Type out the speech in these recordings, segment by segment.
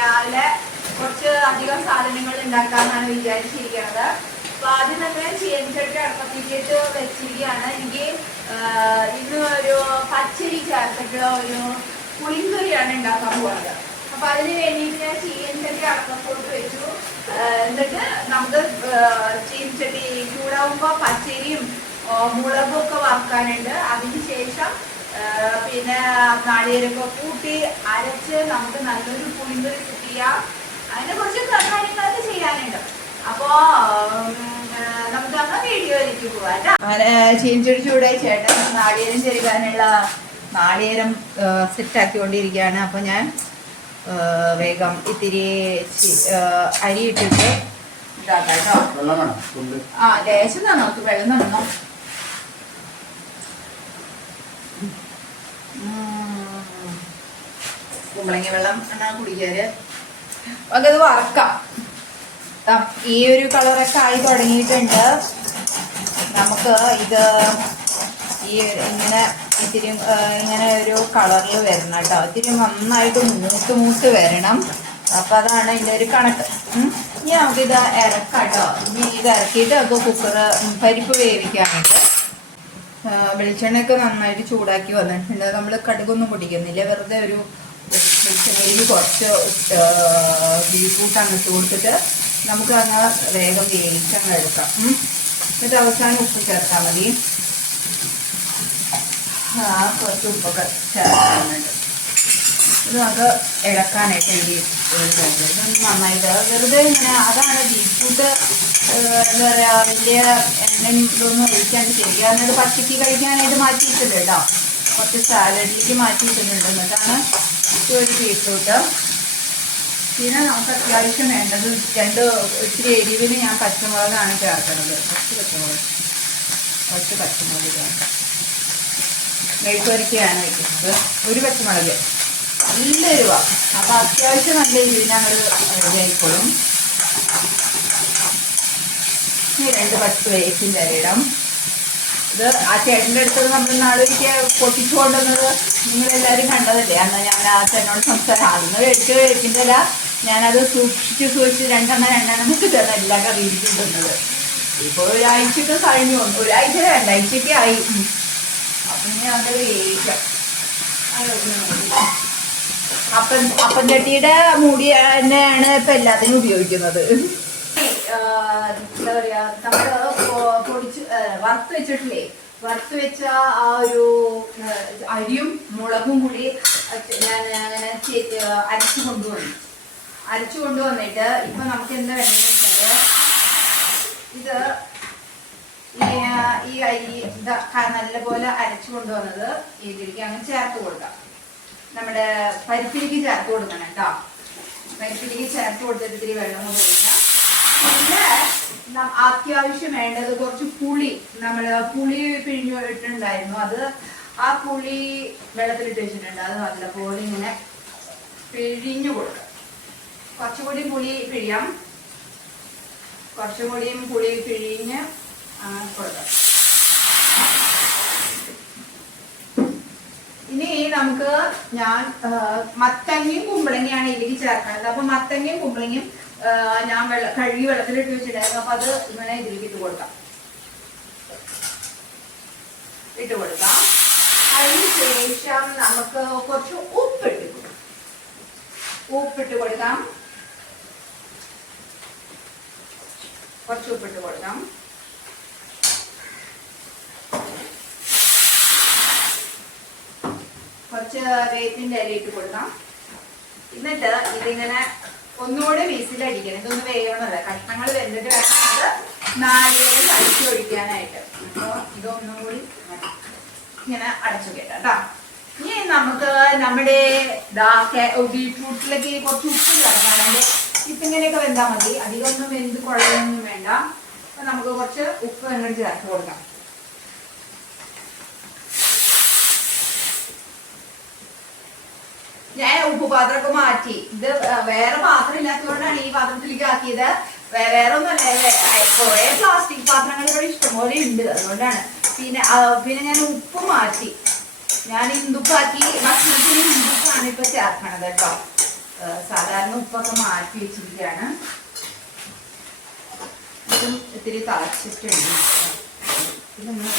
രാവിലെ കുറച്ച് അധികം സാധനങ്ങൾ ഉണ്ടാക്കാന്നാണ് വിചാരിച്ചിരിക്കുന്നത്. അപ്പൊ ആദ്യം തന്നെ ചീനച്ചട്ടി അടുപ്പത്തിട്ട് വെച്ചിരിക്കുകയാണ്. എനിക്ക് ഇന്ന് ഒരു പച്ചരി ചേർത്തിട്ട് ഒരു പുളിങ്കറിയാണ് ഉണ്ടാക്കാൻ പോകുന്നത്. അപ്പൊ അതിന് വേണ്ടിയിട്ട് ഞാൻ ചീനച്ചട്ടി അടുപ്പത്തോട്ട് വെച്ചു. എന്നിട്ട് നമുക്ക് ചീനച്ചട്ടി ചൂടാവുമ്പോ പച്ചരിയും മുളകും ഒക്കെ വറുക്കാനുണ്ട്. അതിന് ശേഷം പിന്നെ നാളികേരൊക്കെ കൂട്ടി അരച്ച് നമുക്ക് നല്ലൊരു പുളിങ്കറി കിട്ടിയാൽ അതിനെ കുറച്ച് കാര്യങ്ങളൊക്കെ ചെയ്യാനുണ്ട്. അപ്പോ നമുക്ക് അങ്ങനെ വീഡിയോയിലേക്ക് പോവാം. ചീനച്ചട്ടി ചൂടായി ചേട്ടൻ നാളികേരം ചെരുകാനുള്ള നാളികേരം സെറ്റാക്കിക്കൊണ്ടിരിക്കുകയാണ്. അപ്പൊ ഞാൻ വേഗം ഇത്തിരി അരി ഇട്ടിട്ട് ഇതാക്കാം കേട്ടോ. ആ ലേശം തന്നെ നോക്ക്, വെള്ളം തന്നോ. കുമ്പളങ്ങ വെള്ളം എന്നാ കുടിക്കാറ്. അത് വറക്കാം. ഈ ഒരു കളറൊക്കെ ആയി തുടങ്ങിയിട്ടുണ്ട്. നമുക്ക് ഇത് ഈ ഇങ്ങനെ ഇത്തിരി ഇങ്ങനെ ഒരു കളറിൽ വരണം കേട്ടോ. ഇത്തിരി നന്നായിട്ട് മൂത്ത് വരണം. അപ്പൊ അതാണ് ഇതിൻ്റെ ഒരു കണക്ക്. ഇനി നമുക്കിത് ഇറക്കാം കേട്ടോ. ഇനി ഇത് ഇറക്കിയിട്ട് നമുക്ക് കുക്കറ് പരിപ്പ് വേവിക്കാനായിട്ട് വെളിച്ചെണ്ണയൊക്കെ നന്നായിട്ട് ചൂടാക്കി വന്നിട്ടുണ്ട്. നമ്മൾ കടുകൊന്നും പൊടിക്കുന്നില്ല, വെറുതെ ഒരു വെളിച്ചെണ്ണയിൽ കുറച്ച് ബീറ്റ്റൂട്ട് അങ്ങോട്ട് കൊടുത്തിട്ട് നമുക്ക് അങ്ങ് വേഗം വേവിച്ചങ്ങ് എടുക്കാം. എന്നിട്ട് അവസാനം ഉപ്പ് ചേർത്താൽ മതി. കുറച്ച് ഉപ്പൊക്കെ ചേർക്കാനുണ്ട്. ഇത് നമുക്ക് ഇളക്കാനായിട്ട് നന്നായിട്ട് വെറുതെ ഇങ്ങനെ. അതാണ് ബീറ്റ്റൂട്ട് എന്താ പറയുക, വലിയ എണ്ണയും ഇതൊന്നും ഒഴിക്കാണ്ട് ശരിയാണ്. അത് പച്ചക്ക് കഴിക്കാനായിട്ട് മാറ്റിയിട്ടുണ്ട് കേട്ടോ. കുറച്ച് സാലഡിലേക്ക് മാറ്റിയിട്ടുണ്ട്. എന്നിട്ടാണ് ഒരു ബീറ്റ്റൂട്ട്. പിന്നെ നമുക്ക് അത്യാവശ്യം വേണ്ടത് ഇത്തിരി എരിവിന് ഞാൻ പച്ചമുളകാണ് ചേർക്കുന്നത്. കുറച്ച് പച്ചമുളക് ചേർക്കാം. മെഴുക്കുവരട്ടിയാണ് വയ്ക്കുന്നത്. ഒരു പച്ചമുളക് നല്ല എരിവ. അപ്പം അത്യാവശ്യം നല്ല എരിവിന് അങ്ങോട്ട് ഇതായിക്കോളും. ഇനി 2 പച്ച വേപ്പിൻ്റെ ഇടം. ഇത് ആ ചേട്ടൻ്റെ അടുത്തത് നമ്മൾ നാളൊരിക്കൽ പൊട്ടിച്ചു കൊണ്ടുവന്നത് നിങ്ങളെല്ലാവരും കണ്ടതല്ലേ. അന്ന് ഞാൻ ആ ചേട്ടനോട് സംസാരം അന്ന് വേപ്പിൻ്റെ ഇല ഞാനത് സൂക്ഷിച്ച് 2 വെച്ചിട്ടാണ് എല്ലാ കറിയിലേക്കും കൊണ്ടുവന്നത്. ഇപ്പോൾ ഒരാഴ്ചക്ക് കഴിഞ്ഞു. ഒരാഴ്ച 2 ആഴ്ചയൊക്കെ ആയി. അപ്പം ഞാൻ അത് വേവിക്കാം. അപ്പം ചട്ടിയുടെ മൂടി തന്നെയാണ് ഇപ്പം എല്ലാത്തിനും ഉപയോഗിക്കുന്നത്. എന്താ പറയാ, നമ്മള് വറുത്ത് വെച്ചിട്ടില്ലേ, വറുത്ത് വെച്ച ആ ഒരു അരിയും മുളകും കൂടി ഞാൻ അങ്ങനെ അരച്ചു കൊണ്ടുവന്നിട്ട് ഇപ്പൊ നമുക്ക് എന്താ വേണമെന്ന് വെച്ചാല് ഇത് ഈ അരി നല്ലപോലെ അരച്ചു കൊണ്ടുവന്നത് ഇതിലേക്ക് അങ്ങനെ ചേർത്ത് കൊടുക്കാം. നമ്മുടെ പരിപ്പിലേക്ക് ചേർത്ത് കൊടുക്കണം കേട്ടോ. പരിപ്പിലേക്ക് ചേർത്ത് കൊടുത്തിട്ട് ഇത്തിരി വെള്ളം കൊണ്ട് കൊടുക്കാം. പിന്നെ അത്യാവശ്യം വേണ്ടത് കുറച്ച് പുളി. പുളി പിഴിഞ്ഞിട്ടുണ്ടായിരുന്നു. അത് ആ പുളി വെള്ളത്തിലിട്ട് വെച്ചിട്ടുണ്ട്. അത് നല്ലപോലെ ഇങ്ങനെ പിഴിഞ്ഞു കൊടുക്കാം. കുറച്ചുകൂടി പുളി പിഴിയാം. കുറച്ചുകൂടിയും പുളി പിഴിഞ്ഞ് കൊടുക്കാം. ഇനി നമുക്ക് ഞാൻ മത്തങ്ങയും കുമ്പളങ്ങയാണ് ഇതിലേക്ക് ചേർക്കുന്നത്. അപ്പൊ മത്തങ്ങയും കുമ്പളങ്ങയും ഞാൻ കഴുകി വെള്ളത്തിലിട്ട് വെച്ചിട്ടായിരുന്നു. അപ്പൊ അത് ഇങ്ങനെ ഇതിലേക്ക് ഇട്ട് കൊടുക്കാം. അതിന് ശേഷം നമുക്ക് കുറച്ച് ഉപ്പിട്ട് കൊടുക്കാം. കുറച്ച് ഉപ്പിട്ട് കൊടുക്കാം. കുറച്ച് വേപ്പിൻ്റെ ഇല ഇട്ട് കൊടുക്കാം. എന്നിട്ട് ഇതിങ്ങനെ ഒന്നുകൂടെ വിസിലടിക്കണം. ഇതൊന്ന് വേവണത്, കഷ്ണങ്ങൾ വെന്തിട്ട് വേണം നാളികേരം കഴിച്ചു ഒഴിക്കാനായിട്ട്. അപ്പോൾ ഇതൊന്നും കൂടി ഇങ്ങനെ അടച്ചു കേട്ടോ. ഇനി നമുക്ക് നമ്മുടെ ബീറ്റ്റൂട്ടിലേക്ക് കുറച്ച് ഉപ്പ് ചേർക്കാനുണ്ട്. ഇപ്പിങ്ങനെയൊക്കെ വെന്താൽ മതി, അധികമൊന്നും വെന്ത് കുഴയൊന്നും വേണ്ട. അപ്പൊ നമുക്ക് കുറച്ച് ഉപ്പ് അങ്ങോട്ട് ചേർത്ത് കൊടുക്കാം. ഞാൻ ഉപ്പ് പാത്രമൊക്കെ മാറ്റി. ഇത് വേറെ പാത്രം ഇല്ലാത്തതുകൊണ്ടാണ് ഈ പാത്രത്തിലേക്ക് ആക്കിയത്. വേറെ ഒന്നുമല്ല, കുറെ പ്ലാസ്റ്റിക് പാത്രങ്ങൾ ഇവിടെ ഇഷ്ടംപോലെ ഉണ്ട്, അതുകൊണ്ടാണ്. പിന്നെ ഞാൻ ഉപ്പ് മാറ്റി. ഞാൻ ഇന്ദുപ്പാക്കി ഭക്ഷണത്തിന് ഇന്ദുപ്പാണ് ഇപ്പൊ ചേർക്കണത് കേട്ടോ. സാധാരണ ഉപ്പൊക്കെ മാറ്റി വെച്ചിരിക്കുകയാണ്. ഇതും ഇത്തിരി തിളച്ചിട്ടുണ്ട്. ഇതൊന്ന്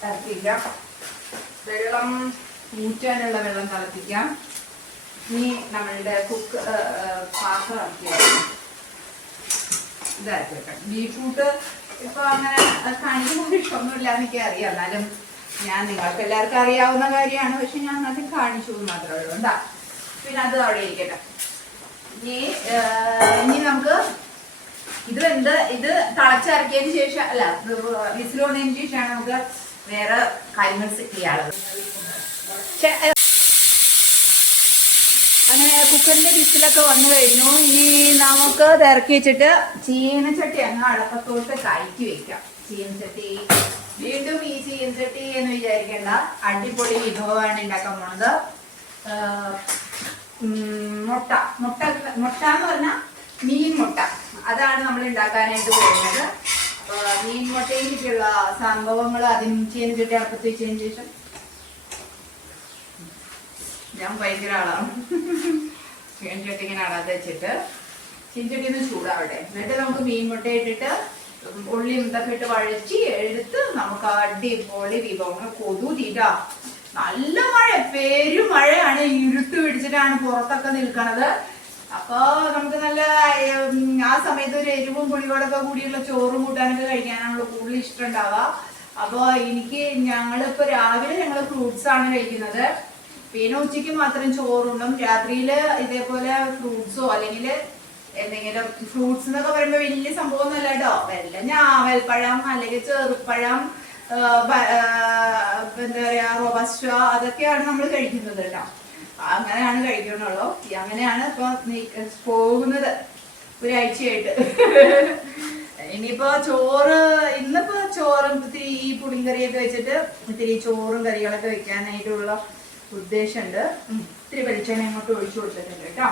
തിളപ്പിക്കാം. വെള്ളം ഊറ്റാനുള്ള വെള്ളം തിളപ്പിക്കാം. ഇനി നമ്മളുടെ പാത്രം ഇതാക്കി വെക്കാം. ബീട്രൂട്ട് ഇപ്പൊ അങ്ങനെ കാണിക്കുന്ന ഇഷ്ടമൊന്നുമില്ല എന്നൊക്കെ അറിയാം. എന്നാലും ഞാൻ നിങ്ങൾക്ക് എല്ലാവർക്കും അറിയാവുന്ന കാര്യമാണ്. പക്ഷെ ഞാൻ അത് കാണിച്ചു മാത്രമേ ഉള്ളൂ. എന്താ പിന്നെ അത് അവിടെ ഇരിക്കട്ടെ. ഇനി നമുക്ക് ഇത് തിളച്ചിറക്കിയതിന് ശേഷം അല്ല വിസിൽ വന്നതിന് ശേഷമാണ് നമുക്ക് വേറെ കാര്യങ്ങൾ സെറ്റ് ചെയ്യാനുള്ളത്. അങ്ങനെ കുക്കറിന്റെ വിസിലൊക്കെ വന്നു കഴിഞ്ഞു. ഇനി നമുക്ക് ഇറക്കി വെച്ചിട്ട് ചീനച്ചട്ടി അങ്ങ് അടപ്പത്തോട്ട് കയറ്റി വെക്കാം. ചീനച്ചട്ടി വീണ്ടും ഈ ചീനച്ചട്ടി എന്ന് വിചാരിക്കേണ്ട, അടിപൊളി വിഭവമാണ് ഉണ്ടാക്കാൻ പോണത്. മുട്ട എന്ന് പറഞ്ഞാൽ മീൻ മുട്ട, അതാണ് നമ്മൾ ഉണ്ടാക്കാനായിട്ട് പോകുന്നത്. മീൻ മുട്ടയിലേക്കുള്ള സംഭവങ്ങൾ ആദ്യം ചീനച്ചട്ടി അടപ്പത്ത് വെച്ചതിന് ശേഷം, ഞാൻ ഭയങ്കര ആളാണ്, ചീനച്ചട്ടി ഇങ്ങനെ അടത്ത് വെച്ചിട്ട് ചീനച്ചട്ടി ഒന്ന് ചൂടാവട്ടെ. എന്നിട്ട് നമുക്ക് മീൻ മുട്ട ഇട്ടിട്ട് ഉള്ളി ഇതൊക്കെ ഇട്ട് വഴച്ചി എടുത്ത് നമുക്ക് അടിപൊളി വിഭവങ്ങൾ. കൊതുതീറ്റാ, നല്ല മഴ, പെരുമഴയാണ്, ഇരുട്ട് പിടിച്ചിട്ടാണ് പുറത്തൊക്കെ നിൽക്കണത്. അപ്പൊ നമുക്ക് നല്ല ആ സമയത്ത് ഒരു എരിവും പുളിയോടൊക്കെ കൂടിയുള്ള ചോറും കൂട്ടാനൊക്കെ കഴിക്കാനാണല്ലോ കൂടുതൽ ഇഷ്ടം ഉണ്ടാവുക. അപ്പൊ ഞങ്ങളിപ്പോ രാവിലെ ഞങ്ങൾ ഫ്രൂട്ട്സ് ആണ് കഴിക്കുന്നത്. പിന്നെ ഉച്ചയ്ക്ക് മാത്രം ചോറുണ്ടും. രാത്രിയില് ഇതേപോലെ ഫ്രൂട്ട്സോ അല്ലെങ്കിൽ എന്തെങ്കിലും, ഫ്രൂട്ട്സ് എന്നൊക്കെ പറയുമ്പോ വലിയ സംഭവം ഒന്നുമല്ല കേട്ടോ. വല്ല ഞാവൽപ്പഴം അല്ലെങ്കിൽ ചെറുപ്പഴം, എന്താ പറയാ റോബസ്റ്റ, അതൊക്കെയാണ് നമ്മൾ കഴിക്കുന്നത് കേട്ടോ. അങ്ങനെയാണ് കഴിക്കണുള്ളൂ. അങ്ങനെയാണ് ഇപ്പൊ പോകുന്നത് ഒരാഴ്ചയായിട്ട്. ഇനിയിപ്പോ ഇന്നിപ്പോ ചോറും ഇത്തിരി ഈ പുളിങ്കറിയൊക്കെ വെച്ചിട്ട് ഇത്തിരി ചോറും കറികളൊക്കെ വെക്കാനായിട്ടുള്ള ഉദ്ദേശമുണ്ട്. ഇത്തിരി വെളിച്ചെണ്ണ അങ്ങോട്ട് ഒഴിച്ചു കൊടുത്തിട്ടുണ്ട് കേട്ടോ.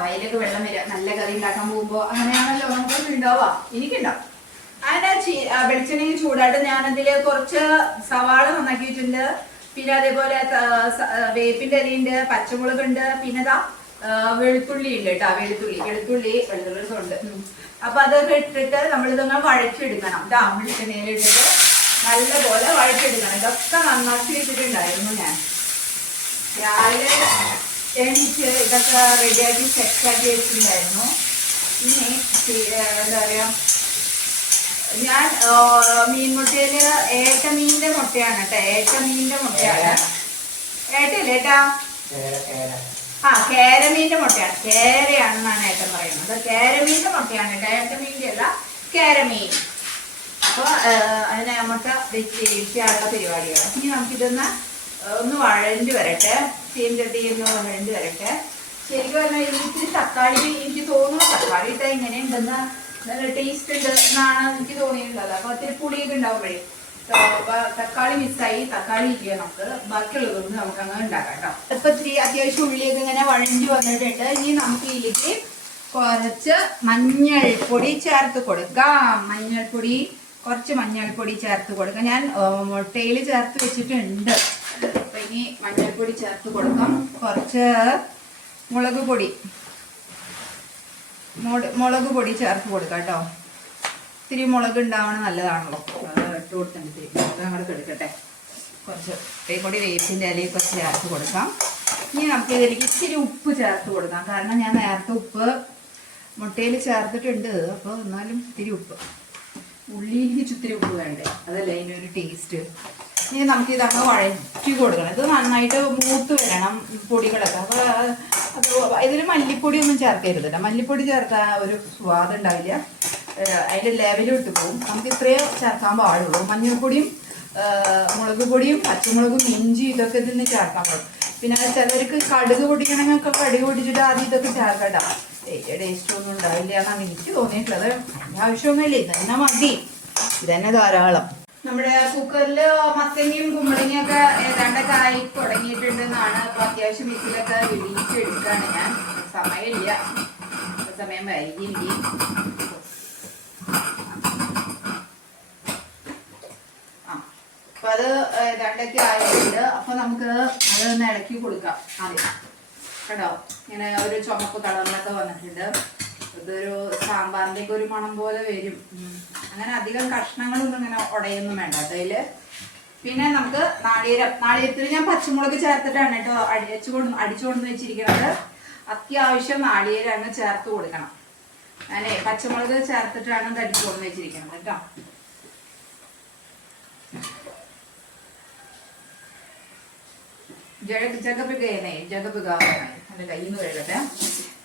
വയലൊക്കെ വെള്ളം വരിക, നല്ല കറി ഉണ്ടാക്കാൻ പോകുമ്പോ അങ്ങനെയാണല്ലോ നമുക്കൊക്കെ ഉണ്ടാവുക, എനിക്കുണ്ടാവും. അതിന്റെ വെളിച്ചെണ്ണയിൽ ചൂടായിട്ട് ഞാനതില് കുറച്ച് സവാള നന്നാക്കി വെച്ചിട്ടുണ്ട്. പിന്നെ അതേപോലെ വേപ്പിന്റെ ഇലയുണ്ട്, പച്ചമുളകുണ്ട്, പിന്നെ വെളുത്തുള്ളി ഉണ്ട് കേട്ടോ. വെളുത്തുള്ളിണ്ട്. അപ്പൊ അതൊക്കെ ഇട്ടിട്ട് നമ്മളിതൊന്ന് വഴച്ചെടുക്കണം. വെളിച്ചെണ്ണയിൽ ഇട്ടിട്ട് നല്ലപോലെ വഴച്ചെടുക്കണം. ഇതൊക്കെ നന്നാക്കി വെച്ചിട്ടുണ്ടായിരുന്നു ഞാൻ. രാവിലെ എണീച്ച് ഇതൊക്കെ റെഡിയാക്കി സെറ്റാക്കി വെച്ചിട്ടുണ്ടായിരുന്നു. ഇനി എന്താ പറയാ, ഞാൻ മീൻമുട്ടയില് ഏട്ടമീനിന്റെ മുട്ടയാണ് കേട്ടോ. ഏട്ടമീനിന്റെ മുട്ടയാണ്. ഏട്ടയില്ലേട്ടാ? കേരമീന്റെ മുട്ടയാണ്. കേരയാണെന്നാണ് ഏട്ടൻ പറയുന്നത്. കേരമീന്റെ മുട്ടയാണ് കേട്ടോ, ഏട്ടമീന്റെ അല്ല, കേരമീൻ. അപ്പൊ അതിനെ മുട്ട വെക്കാനുള്ള പരിപാടിയാണ്. ഇനി നമുക്കിതൊന്ന് ഒന്ന് വഴണ്ടി വരട്ടെ. ചീനച്ചട്ടി ഒന്ന് വഴണ്ടി വരട്ടെ. ശരിക്കും പറഞ്ഞാൽ ഇത്തിരി തക്കാളി, എനിക്ക് തോന്നുന്നു തക്കാളി ഇട്ടാ ഇങ്ങനെ ഉണ്ടെന്ന്, നല്ല ടേസ്റ്റ് ഉണ്ട് എന്നാണ് എനിക്ക് തോന്നിയിട്ടുള്ളത്. അപ്പൊ ഒത്തിരി പുളിയൊക്കെ ഉണ്ടാവുമ്പോഴേ തക്കാളി മിസ്സായി. തക്കാളി ഇല്ല, നമുക്ക് ബാക്കിയുള്ളതൊന്നും നമുക്ക് അങ്ങനെ ഉണ്ടാക്കാം കേട്ടോ. ഇപ്പൊ ഇത്തിരി അത്യാവശ്യം ഉള്ളിയൊക്കെ ഇങ്ങനെ വഴണ്ടി വന്നിട്ടുണ്ട്. ഇനി നമുക്ക് ഇതിലേക്ക് കുറച്ച് മഞ്ഞൾപ്പൊടി ചേർത്ത് കൊടുക്കാം. കുറച്ച് മഞ്ഞൾപ്പൊടി ചേർത്ത് കൊടുക്കാം. ഞാൻ മുട്ടയിൽ ചേർത്ത് വെച്ചിട്ടുണ്ട്. അപ്പൊ ഇനി മഞ്ഞൾപ്പൊടി ചേർത്ത് കൊടുക്കാം. കുറച്ച് മുളക് പൊടി ചേർത്ത് കൊടുക്കാം കേട്ടോ. ഇത്തിരി മുളക് ഉണ്ടാവണം, നല്ലതാണല്ലോ. ഇട്ട് കൊടുത്തിട്ട് ഇത്തിരി മുളക് അങ്ങോട്ട് എടുക്കട്ടെ. കുറച്ച് വേപ്പിൻ്റെ ഇലയൊക്കെ ചേർത്ത് കൊടുക്കാം. ഇനി നമുക്ക് ഇതിലേക്ക് ഇത്തിരി ഉപ്പ് ചേർത്ത് കൊടുക്കാം. കാരണം ഞാൻ നേരത്തെ ഉപ്പ് മുട്ടയിൽ ചേർത്തിട്ടുണ്ട്. അപ്പോൾ എന്നാലും ഇത്തിരി ഉപ്പ്, ഉള്ളിയിലേക്ക് ഇത്തിരി ഉപ്പ് വേണ്ടേ, അതല്ലേ അതിനൊരു ടേസ്റ്റ്. ഇനി നമുക്കിതങ്ങ് വഴറ്റി കൊടുക്കണം. ഇത് നന്നായിട്ട് മൂത്ത് വരണം പൊടികളൊക്കെ. അപ്പോൾ ഇതിൽ മല്ലിപ്പൊടി ഒന്നും ചേർക്കരുത് കേട്ടോ. മല്ലിപ്പൊടി ചേർത്താൽ ഒരു സ്വാദ് ഉണ്ടാവില്ല, അതിൻ്റെ ലെവൽ വിട്ട് പോകും. നമുക്ക് ഇത്രയേ ചേർക്കാൻ പാടുള്ളൂ. മഞ്ഞൾപ്പൊടിയും മുളക് പൊടിയും പച്ചമുളകും ഇഞ്ചി ഇതൊക്കെ ഇതിന് ചേർക്കാൻ പാടും. പിന്നെ ചിലർക്ക് കടുക് പൊടിക്കണമെങ്കിൽ കടുക് പൊടിച്ചിട്ട് ആദ്യം ഇതൊക്കെ ചേർക്കട്ടോ. ടേസ്റ്റ് ഒന്നും ഉണ്ടാവില്ല എന്നാണ് എനിക്ക് തോന്നിയിട്ടുള്ളത്. ആവശ്യമൊന്നുമില്ല, ഇതന്നെ മതി, ഇതന്നെ ധാരാളം. നമ്മുടെ കുക്കറിൽ മത്തങ്ങയും കുമ്പളങ്ങയും ഒക്കെ ഏതാണ്ടൊക്കെ ആയി തുടങ്ങിയിട്ടുണ്ടെന്നാണ്. അപ്പൊ അത്യാവശ്യം വിസിലൊക്കെ വിളിച്ചെടുക്കാണ് ഞാൻ. സമയമില്ല, സമയം വൈകി. അപ്പൊ അത് രണ്ടൊക്കെ ആയിട്ടുണ്ട്. അപ്പൊ നമുക്ക് അതൊന്ന് ഇളക്കി കൊടുക്കാം ആദ്യം. കേട്ടോ, ഇങ്ങനെ ഒരു ചുമപ്പ് കളറിലൊക്കെ വന്നിട്ടുണ്ട്. ഇതൊരു സാമ്പാറിൻ്റെ ഒക്കെ ഒരു മണം പോലെ വരും. അങ്ങനെ അധികം കഷ്ണങ്ങളൊന്നും ഇങ്ങനെ ഉടയൊന്നും വേണ്ട അതില്. പിന്നെ നമുക്ക് നാളികേരത്തിൽ ഞാൻ പച്ചമുളക് ചേർത്തിട്ടാണ് കേട്ടോ അടിച്ചുകൊണ്ട് വെച്ചിരിക്കുന്നത്. അത്യാവശ്യം നാളികേരം അങ്ങ് ചേർത്ത് കൊടുക്കണം. ഞാനേ പച്ചമുളക് ചേർത്തിട്ടാണ് ഇത് അടിച്ചുകൊണ്ട് വെച്ചിരിക്കുന്നത് കേട്ടോ. ജഗപികാവാണ് എൻ്റെ കയ്യിൽ നിന്ന് വീഴട്ടെ.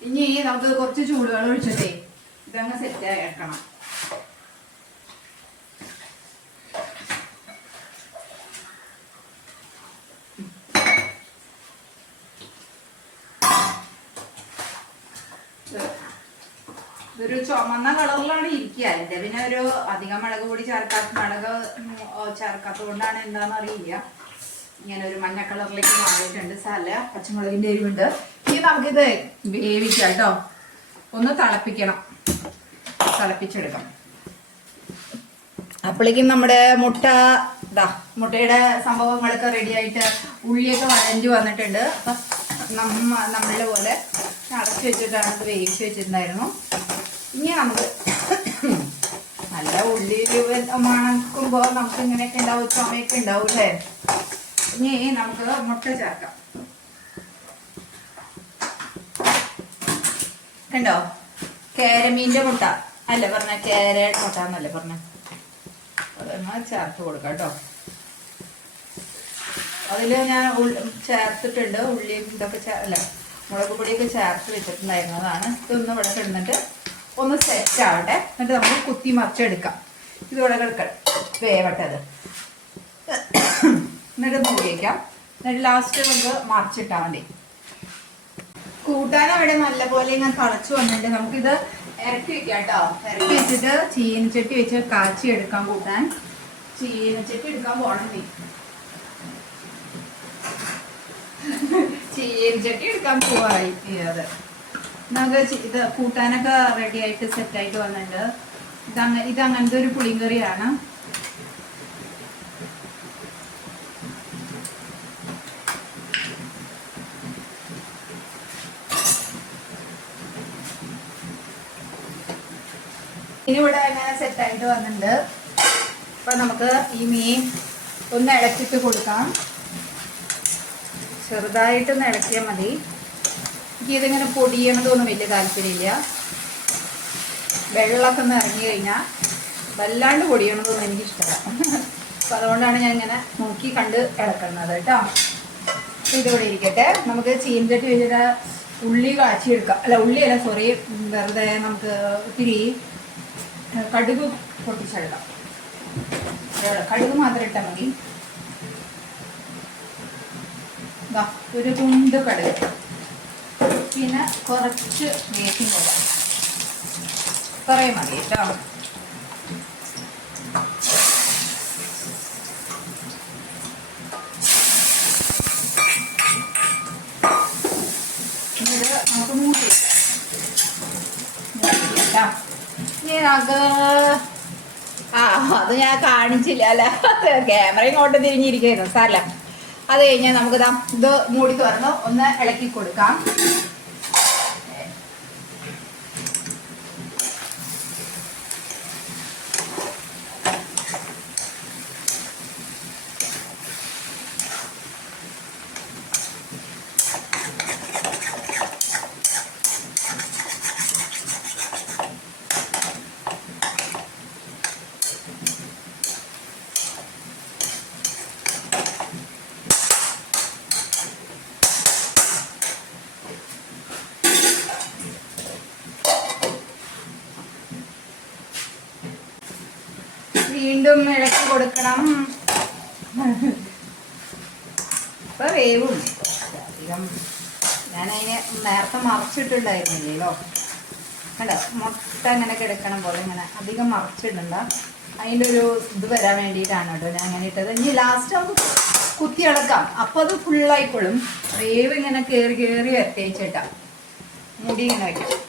ഇനി നമുക്ക് കുറച്ച് ചൂടുവെള്ളം ഒഴിച്ചിട്ടേ ഇതങ്ങ് സെറ്റ് ആക്കണം. ഇതൊരു ചുമന്ന കളറിലാണ് ഇരിക്കുക. അതിന്റെ പിന്നെ ഒരു അധികം മുളക് പൊടി ചേർക്കാത്തത് കൊണ്ടാണ് എന്താണെന്ന് അറിയില്ല, ഇങ്ങനെ ഒരു മഞ്ഞ കളറിലേക്ക് മാറിയിട്ടുണ്ട്. സ്ഥല പച്ചമുളകിന്റെ എരിവുണ്ട്. ഇനി നമുക്കിത് വേവിക്കാം കേട്ടോ. ഒന്ന് തിളപ്പിച്ചെടുക്കാം. അപ്പോഴേക്കും നമ്മുടെ മുട്ടയുടെ സംഭവങ്ങളൊക്കെ റെഡി ആയിട്ട് ഉള്ളിയൊക്കെ വഴഞ്ഞു വന്നിട്ടുണ്ട്. അപ്പം നമ്മളെ പോലെ അടച്ചു വെച്ചിട്ടാണ് ഇത് വേവിച്ച് വെച്ചിട്ടുണ്ടായിരുന്നു. ഇനി നമുക്ക് നല്ല ഉള്ളി മണക്കുമ്പോൾ നമുക്ക് ഇങ്ങനെയൊക്കെ ഉണ്ടാവും, ചുമയൊക്കെ ഉണ്ടാവും അല്ലേ. ഇനി നമുക്ക് മുട്ട ചേർക്കാം. കണ്ടോ, കേരമീൻ്റെ മുട്ട അല്ലേ പറഞ്ഞ, കേരയുടെ മുട്ട എന്നല്ലേ പറഞ്ഞ. അതൊന്ന് ചേർത്ത് കൊടുക്കാം കേട്ടോ. അതിൽ ഞാൻ ചേർത്തിട്ടുണ്ട് ഉള്ളിയും ഇതൊക്കെ അല്ല മുളക് പൊടിയൊക്കെ ചേർത്ത് വെച്ചിട്ടുണ്ടായിരുന്നതാണ്. ഇതൊന്ന് ഇവിടെ കിടന്നിട്ട് ഒന്ന് സെറ്റ് ആവട്ടെ. എന്നിട്ട് നമുക്ക് കുത്തി മറിച്ചെടുക്കാം. ഇതിവിടെ വേവട്ടത്. എന്നിട്ട് മൂടിയേക്കാം. എന്നിട്ട് ലാസ്റ്റ് നമുക്ക് മറിച്ചിട്ടാൽ മതി. കൂട്ടാൻ അവിടെ നല്ലപോലെ ഇങ്ങനെ തിളച്ചു വന്നിട്ട് നമുക്കിത് ഇറക്കി വെക്കാം കേട്ടോ. ഇറക്കി വെച്ചിട്ട് ചീനച്ചട്ടി വെച്ച് കാച്ചി എടുക്കാം. കൂട്ടാൻ ചീനച്ചട്ടി എടുക്കാൻ പോകണം. ചീനച്ചട്ടി എടുക്കാൻ പോവായി. അത് നമുക്ക് ഇത് കൂട്ടാനൊക്കെ റെഡി ആയിട്ട് സെറ്റായിട്ട് വന്നിട്ടുണ്ട്. ഇതങ്ങനത്തെ ഒരു പുളിങ്കറിയാണ്. ഇനിയിവിടെ അങ്ങനെ സെറ്റായിട്ട് വന്നിട്ടുണ്ട്. അപ്പം നമുക്ക് ഈ മീൻ ഒന്ന് ഇളക്കിയിട്ട് കൊടുക്കാം. ചെറുതായിട്ടൊന്ന് ഇളക്കിയാൽ മതി. എനിക്കിതിങ്ങനെ പൊടിയണതൊന്നും വലിയ താല്പര്യമില്ല. വെള്ളമൊക്കെ ഒന്ന് ഇറങ്ങി കഴിഞ്ഞാൽ വല്ലാണ്ട് പൊടിയണതൊന്നും എനിക്കിഷ്ടമല്ല. അപ്പം അതുകൊണ്ടാണ് ഞാൻ ഇങ്ങനെ നോക്കി കണ്ട് ഇളക്കുന്നത് കേട്ടോ. ഇതിവിടെ ഇരിക്കട്ടെ. നമുക്ക് ചീനച്ചട്ടി വെച്ചിട്ട് ഉള്ളി കാച്ചിയെടുക്കാം. ഉള്ളിയല്ല സോറി, വെറുതെ നമുക്ക് ഇത്തിരി കടുക് പൊട്ടിച്ചെടുക്കാം. കടുക് മാത്രം ഇട്ടാൽ മതി. ഒരു തുണ്ട് കടുക്, പിന്നെ കുറച്ച് വേപ്പിംഗ് കൂടെ, ഇത്രയും മതി കേട്ടോ. ഇത് നമുക്ക് മൂട്ടി അത് ഞാൻ കാണിച്ചില്ല അല്ല, ക്യാമറ ഇങ്ങോട്ട് തിരിഞ്ഞിരിക്കുന്നു സാരല്ല. അത് കഴിഞ്ഞാൽ നമുക്ക് ഇത് മൂടി തുറന്ന് ഒന്ന് ഇളക്കി കൊടുക്കാം. വീണ്ടും ഇളക്കി കൊടുക്കണം. ഇപ്പൊ വേവും അധികം ഞാനതിനെ നേരത്തെ മറിച്ചിട്ടുണ്ടായിരുന്നില്ലല്ലോ. അല്ല, മുട്ട ഇങ്ങനെ കിടക്കണം പോലെ ഇങ്ങനെ അധികം മറിച്ചിടണ്ട. അതിൻ്റെ ഒരു ഇത് വരാൻ വേണ്ടിയിട്ടാണ് കേട്ടോ ഞാൻ അങ്ങനെ ഇട്ടത്. ഇനി ലാസ്റ്റ് നമുക്ക് കുത്തി ഇളക്കാം. അപ്പോൾ അത് ഫുള്ളായിക്കോളും. വേവ് ഇങ്ങനെ കയറി വരത്തേച്ചിട്ടാ മുടി ഇങ്ങനെ വയ്ക്കും.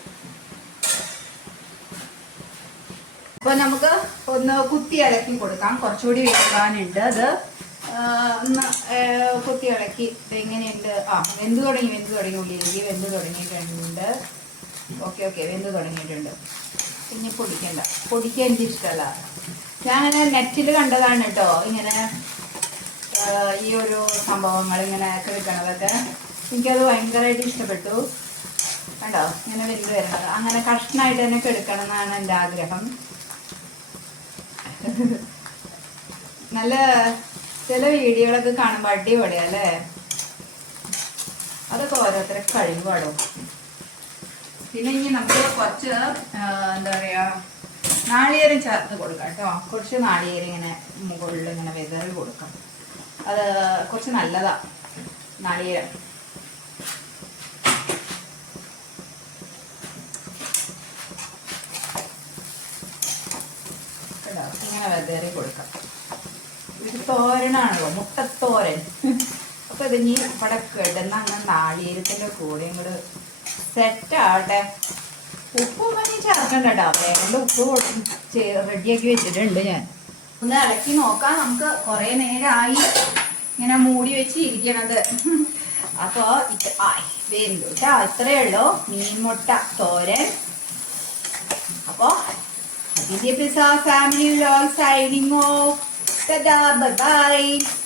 അപ്പോൾ നമുക്ക് ഒന്ന് കുത്തി ഇളക്കി കൊടുക്കാം. കുറച്ചുകൂടി വേകാനുണ്ട്. അത് ഒന്ന് കൊത്തി ഇളക്കി എങ്ങനെയുണ്ട്. വെന്ത് തുടങ്ങി ഉള്ളിലേക്ക് വെന്ത് തുടങ്ങിയിട്ടുണ്ട്. ഓക്കെ വെന്ത് തുടങ്ങിയിട്ടുണ്ട്. പിന്നെ പൊടിക്കാൻ എനിക്ക് ഇഷ്ടമല്ല. ഞാൻ അങ്ങനെ നെറ്റിൽ കണ്ടതാണ് കേട്ടോ ഇങ്ങനെ ഈ ഒരു സംഭവങ്ങൾ ഇങ്ങനെ എടുക്കണതൊക്കെ. എനിക്കത് ഭയങ്കരമായിട്ട് ഇഷ്ടപ്പെട്ടു. കണ്ടോ ഇങ്ങനെ വെന്ത് വരുന്നത്. അങ്ങനെ കഷ്ണമായിട്ട് തന്നെ എടുക്കണം എന്നാണ് എൻ്റെ ആഗ്രഹം. നല്ല ചില വീഡിയോകളൊക്കെ കാണുമ്പോൾ അടിപൊളിയല്ലേ. അതൊക്കെ ഓരോരുത്തരെ കഴിവാടും. പിന്നെ ഇനി നമുക്ക് കുറച്ച് എന്താ പറയുക നാളികേരം ചേർത്ത് കൊടുക്കാം കേട്ടോ. കുറച്ച് നാളികേരം ഇങ്ങനെ മുകളിൽ ഇങ്ങനെ വിതറി കൊടുക്കാം. അത് കുറച്ച് നല്ലതാ നാളികേരം. കേട്ടോ ഇങ്ങനെ വിതറി കൊടുക്കാം. ഇത് തോരനാണല്ലോ, മുട്ടത്തോരൻ. അപ്പൊ ഇത് ഇനി ഇവിടെ കിടന്ന് അങ്ങനെ നാളികേരത്തിന്റെ കൂടെ ഇങ്ങോട്ട് സെറ്റ് ആവട്ടെ. ഉപ്പ് മണി ചേർക്കണ്ട കേട്ടോ. വേണ്ട ഉപ്പ് റെഡിയാക്കി വെച്ചിട്ടുണ്ട് ഞാൻ. ഒന്ന് ഇളക്കി നോക്കാം. നമുക്ക് കുറെ നേരമായി ഇങ്ങനെ മൂടി വെച്ച് ഇരിക്കണത്. അപ്പൊ വെന്തു കേട്ടോ. ഇത്രയേ ഉള്ളൂ മീൻമുട്ട തോരൻ. അപ്പൊ അതിന്റെ family vlog signing off. Bye bye.